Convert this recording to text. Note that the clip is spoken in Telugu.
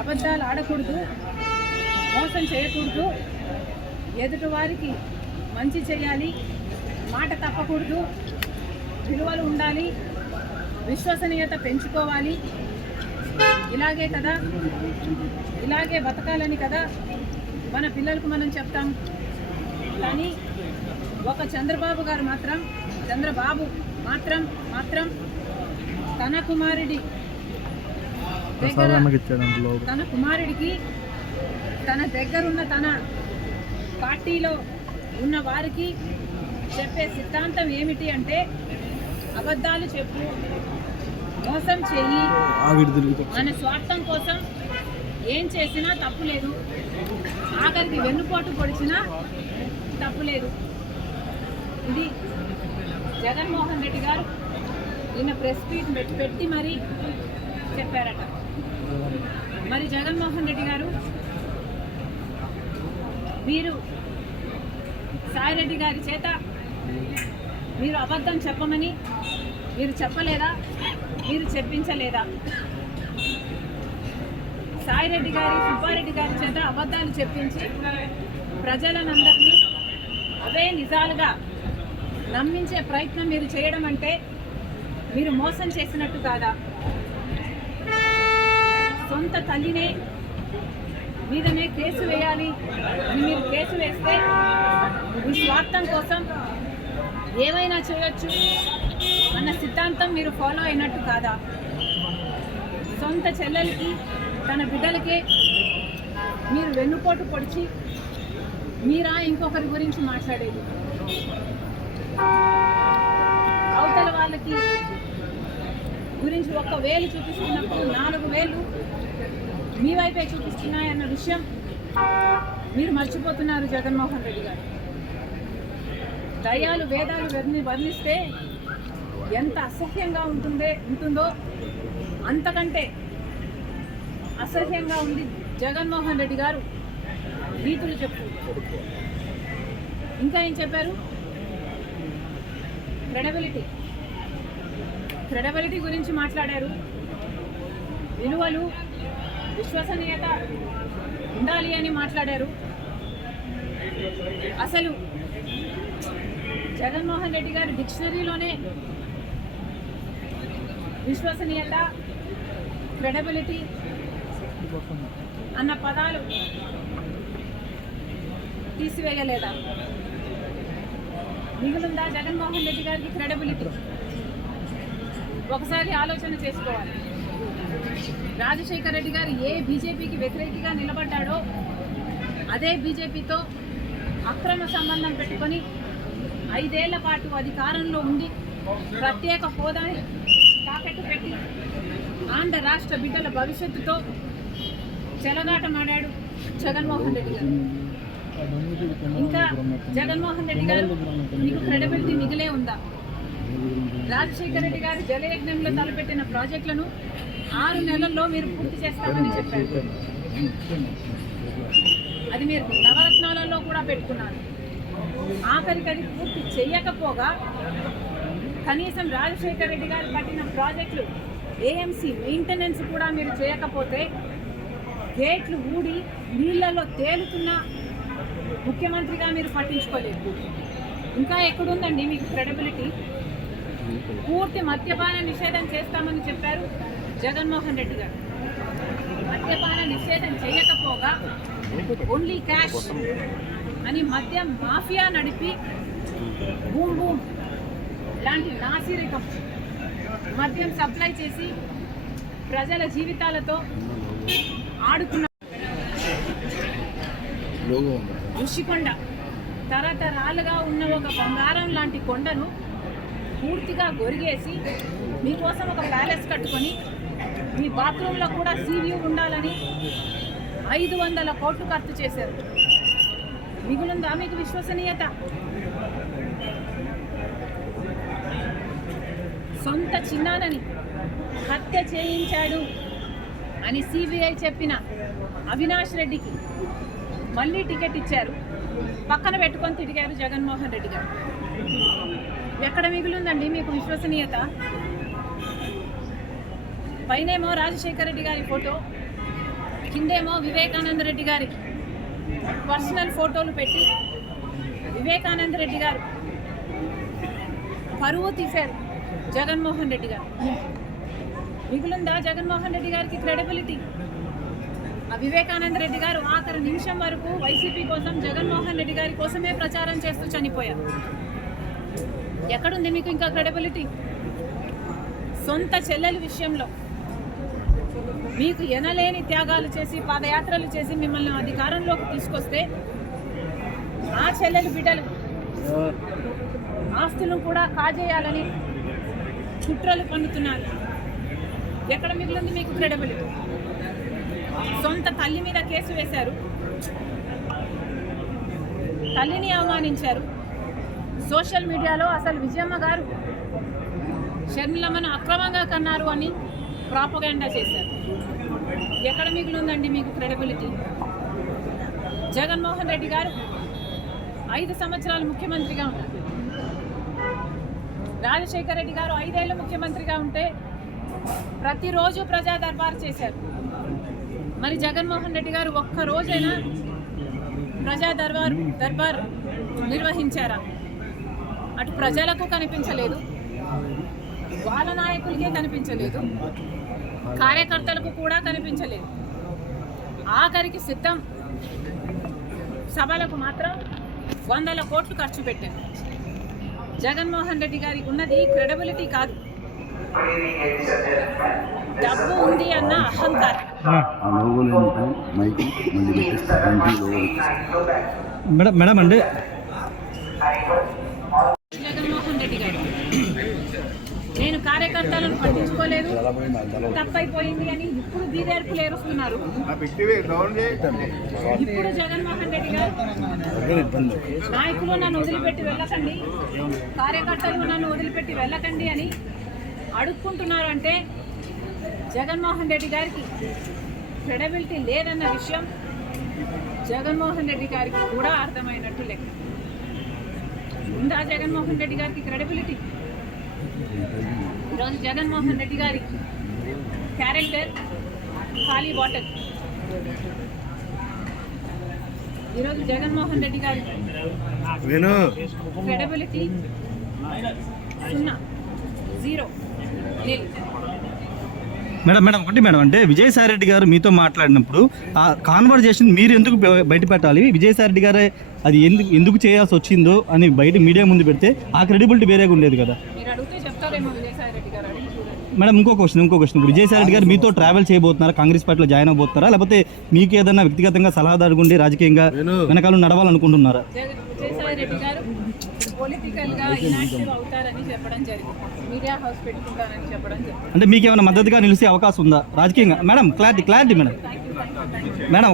అబద్ధాలు ఆడకూడదు మోసం చేయకూడదు. ఎదుటి వారికి మంచి చేయాలి మాట తప్పకూడదు విలువలు ఉండాలి విశ్వసనీయత పెంచుకోవాలి. ఇలాగే కదా ఇలాగే బతకాలని కదా మన పిల్లలకు మనం చెప్తాం. కానీ ఒక చంద్రబాబు గారు మాత్రం చంద్రబాబు మాత్రం మాత్రం తన కుమారుడి తన కుమారుడికి తన దగ్గరున్న తన పార్టీలో ఉన్న వారికి చెప్పే సిద్ధాంతం ఏమిటి అంటే అబద్ధాలు చెప్పు మోసం చెయ్యి మన స్వార్థం కోసం ఏం చేసినా తప్పు లేదు. ఆఖరికి వెన్నుపోటు పొడిచినా తప్పు లేదు. ఇది జగన్మోహన్ రెడ్డి గారు నిన్న ప్రెస్ మీట్ పెట్టి మరీ చెప్పారట. మరి జగన్మోహన్ రెడ్డి గారు మీరు సాయిరెడ్డి గారి చేత మీరు అబద్ధం చెప్పమని మీరు చెప్పలేదా? మీరు చెప్పించలేదా? సాయిరెడ్డి గారి సుబ్బారెడ్డి గారి చేత అబద్ధాలు చెప్పించి ప్రజలనందరినీ అవే నిజాలుగా నమ్మించే ప్రయత్నం మీరు చేయడం అంటే మీరు మోసం చేసినట్టు కాదా? సొంత తల్లినే మీదనే కేసు వేయాలి మీరు కేసు వేస్తే మీ స్వార్థం కోసం ఏమైనా చేయొచ్చు అన్న సిద్ధాంతం మీరు ఫాలో అయినట్టు కాదా? సొంత చెల్లెలకి తన బిడ్డలకే మీరు వెన్నుపోటు పొడిచి మీరా ఇంకొకరి గురించి మాట్లాడేది? గురించి ఒక్క వేలు చూపిస్తున్నప్పుడు నాలుగు వేలు మీ వైపే చూపిస్తున్నాయన్న విషయం మీరు మర్చిపోతున్నారు జగన్మోహన్ రెడ్డి గారు. దయాలు వేదాలు వర్ణిస్తే ఎంత అసహ్యంగా ఉంటుందే ఉంటుందో అంతకంటే అసహ్యంగా ఉంది జగన్మోహన్ రెడ్డి గారు. నీతులు చెప్పు. ఇంకా ఏం చెప్పారు? క్రెడబిలిటీ. క్రెడబిలిటీ గురించి మాట్లాడారు. విలువలు విశ్వసనీయత ఉండాలి అని మాట్లాడారు. అసలు జగన్మోహన్ రెడ్డి గారి డిక్షనరీలోనే విశ్వసనీయత క్రెడబిలిటీ అన్న పదాలు తీసివేయలేదా? మిగులుందా జగన్మోహన్ రెడ్డి గారికి క్రెడబిలిటీ? ఒకసారి ఆలోచన చేసుకోవాలి. రాజశేఖర రెడ్డి గారు ఏ బీజేపీకి వ్యతిరేకిగా నిలబడ్డాడో అదే బీజేపీతో అక్రమ సంబంధం పెట్టుకొని ఐదేళ్ళ పాటు అధికారంలో ఉండి ప్రత్యేక హోదాని తాకట్టు పెట్టి ఆంధ్ర రాష్ట్ర బిడ్డల భవిష్యత్తుతో చెలగాటమాడాడు జగన్మోహన్ రెడ్డి గారు. ఇంకా జగన్మోహన్ రెడ్డి గారు మీకు క్రెడిబిలిటీ మిగిలే ఉందా? రాజశేఖర రెడ్డి గారు జలయజ్ఞంలో తలపెట్టిన ప్రాజెక్టులను ఆరు నెలల్లో మీరు పూర్తి చేస్తామని చెప్పారు. అది మీరు నవరత్నాలలో కూడా పెట్టుకున్నారు. ఆఖరికి అది పూర్తి చేయకపోగా కనీసం రాజశేఖర రెడ్డి గారు కట్టిన ప్రాజెక్టులు ఏఎంసీ మెయింటెనెన్స్ కూడా మీరు చేయకపోతే గేట్లు ఊడి నీళ్ళలో తేలుతున్న ముఖ్యమంత్రిగా మీరు పట్టించుకోలేదు. ఇంకా ఎక్కడుందండి మీకు క్రెడిబిలిటీ పూర్తి మద్యపాన నిషేధం చేస్తామని చెప్పారు జగన్మోహన్ రెడ్డి గారు. మద్యపాన నిషేధం చేయకపోగా ఓన్లీ క్యాష్ అని మద్యం మాఫియా నడిపి బూమ్ బూమ్ లాంటి నాసిరకం మద్యం సప్లై చేసి ప్రజల జీవితాలతో ఆడుకున్న ఋషికొండ. తరతరాలుగా ఉన్న ఒక బంగారం లాంటి కొండను పూర్తిగా గొరిగేసి మీకోసం ఒక ప్యాలెస్ కట్టుకొని మీ బాత్రూంలో కూడా సీ ఉండాలని ఐదు వందల కోట్లు ఖర్చు చేశారు. మిగులుందా మీకు విశ్వసనీయత? సొంత చిన్నానని హత్య చేయించాడు అని సిబిఐ చెప్పిన అవినాష్ రెడ్డికి మళ్ళీ టికెట్ ఇచ్చారు. పక్కన పెట్టుకొని తిరిగారు జగన్మోహన్ రెడ్డి గారు. ఎక్కడ మిగులుందండి మీకు విశ్వసనీయత? పైనేమో రాజశేఖర రెడ్డి గారి ఫోటో కిందేమో వివేకానంద రెడ్డి గారి పర్సనల్ ఫోటోలు పెట్టి వివేకానంద రెడ్డి గారు పరువు తీశారు జగన్మోహన్ రెడ్డి గారు. మిగులుందా జగన్మోహన్ రెడ్డి గారికి క్రెడిబిలిటీ? ఆ వివేకానంద రెడ్డి గారు ఆఖరి నిమిషం వరకు వైసీపీ కోసం జగన్మోహన్ రెడ్డి గారి కోసమే ప్రచారం చేస్తూ చనిపోయారు. ఎక్కడుంది మీకు ఇంకా క్రెడిబిలిటీ సొంత చెల్లెల విషయంలో మీకు ఎనలేని త్యాగాలు చేసి పాదయాత్రలు చేసి మిమ్మల్ని అధికారంలోకి తీసుకొస్తే ఆ చెల్లెలు బిడ్డలు ఆస్తులను కూడా కాజేయాలని కుట్రలు పన్నుతున్నారు. ఎక్కడ మిగిలింది మీకు క్రెడిబిలిటీ సొంత తల్లి మీద కేసు వేశారు. తల్లిని అవమానించారు. సోషల్ మీడియాలో అసలు విజయమ్మ గారు షర్మిలమ్మను అక్రమంగా కన్నారు అని ప్రాపగాండా చేశారు. ఎక్కడ మిగిలిందండి మీకు క్రెడిబిలిటీ జగన్మోహన్ రెడ్డి గారు ఐదు సంవత్సరాలు ముఖ్యమంత్రిగా ఉన్నారు. రాజశేఖర రెడ్డి గారు ఐదేళ్ళు ముఖ్యమంత్రిగా ఉంటే ప్రతిరోజు ప్రజా దర్బారు చేశారు. మరి జగన్మోహన్ రెడ్డి గారు ఒక్క రోజైనా ప్రజా దర్బార్ దర్బార్ నిర్వహించారా? అటు ప్రజలకు కనిపించలేదు. వాళ్ళ నాయకులకే కనిపించలేదు. కార్యకర్తలకు కూడా కనిపించలేదు. ఆఖరికి సిద్ధం. సభలకు మాత్రం వందల కోట్లు ఖర్చు పెట్టారు. జగన్మోహన్ రెడ్డి గారికి ఉన్నది క్రెడిబిలిటీ కాదు. డబ్బు ఉంది అన్న అహంకారం. మేడం మేడం అండి మైక్ మళ్ళీ పెట్టిస్తా ఎంపీ లోగో పెట్టిస్తా మేడం మేడం అంటే జగన్మోహన్ రెడ్డి గారు కార్యకర్తలను పట్టించుకోలేదు. తప్పైపోయింది అని ఇప్పుడు బీదేర్పులు ఏరుస్తున్నారు ఇప్పుడు జగన్మోహన్ రెడ్డి గారు నాయకులు నన్ను వదిలిపెట్టి వెళ్ళకండి. కార్యకర్తలు నన్ను వదిలిపెట్టి వెళ్ళకండి అని అడుక్కుంటున్నారు అంటే జగన్మోహన్ రెడ్డి గారికి క్రెడిబిలిటీ లేదన్న విషయం జగన్మోహన్ రెడ్డి గారికి కూడా అర్థమైనట్టు లెక్క. ఉందా జగన్మోహన్ రెడ్డి గారికి క్రెడిబిలిటీ ఈరోజు జగన్మోహన్ రెడ్డి గారి క్యారెక్టర్ ఖాళీ బాటిల్. ఈరోజు జగన్మోహన్ రెడ్డి గారి విను. క్రెడిబిలిటీ సున్నా జీరో మేడం మేడం ఒకటి మేడం. అంటే విజయసాయి రెడ్డి గారు మీతో మాట్లాడినప్పుడు ఆ కాన్వర్జేషన్ మీరు ఎందుకు బయ- బయట పెట్టాలి విజయసాయి రెడ్డి గారే అది ఎందుకు ఎందుకు చేయాల్సి వచ్చిందో అని బయట మీడియా ముందు పెడితే ఆ క్రెడిబిలిటీ వేరేగా ఉండేది కదా. మేడం ఇంకో క్వశ్చన్ ఇంకో క్వశ్చన్ ఇప్పుడు విజయసాయి రెడ్డి గారు మీతో ట్రావెల్ చేయబోతున్నారా? కాంగ్రెస్ పార్టీలో జాయిన్ అవబోతున్నారా? లేకపోతే మీకు ఏదైనా వ్యక్తిగతంగా సలహాదారు ఉండి రాజకీయంగా వెనకాల నడవాలనుకుంటున్నారా? జగ- విజయసాయి రెడ్డి గారు పొలిటికల్గా ఇనాక్టివ్ అవుతారని చెప్పడం జరిగింది. మీడియా హౌస్ పెట్టుకుంటారని చెప్పడం జరిగింది. అంటే మీకు ఏమైనా మద్దతుగా నిలిచే అవకాశం ఉందా? రాజకీయంగా. Madam clarity clarity madam. Madam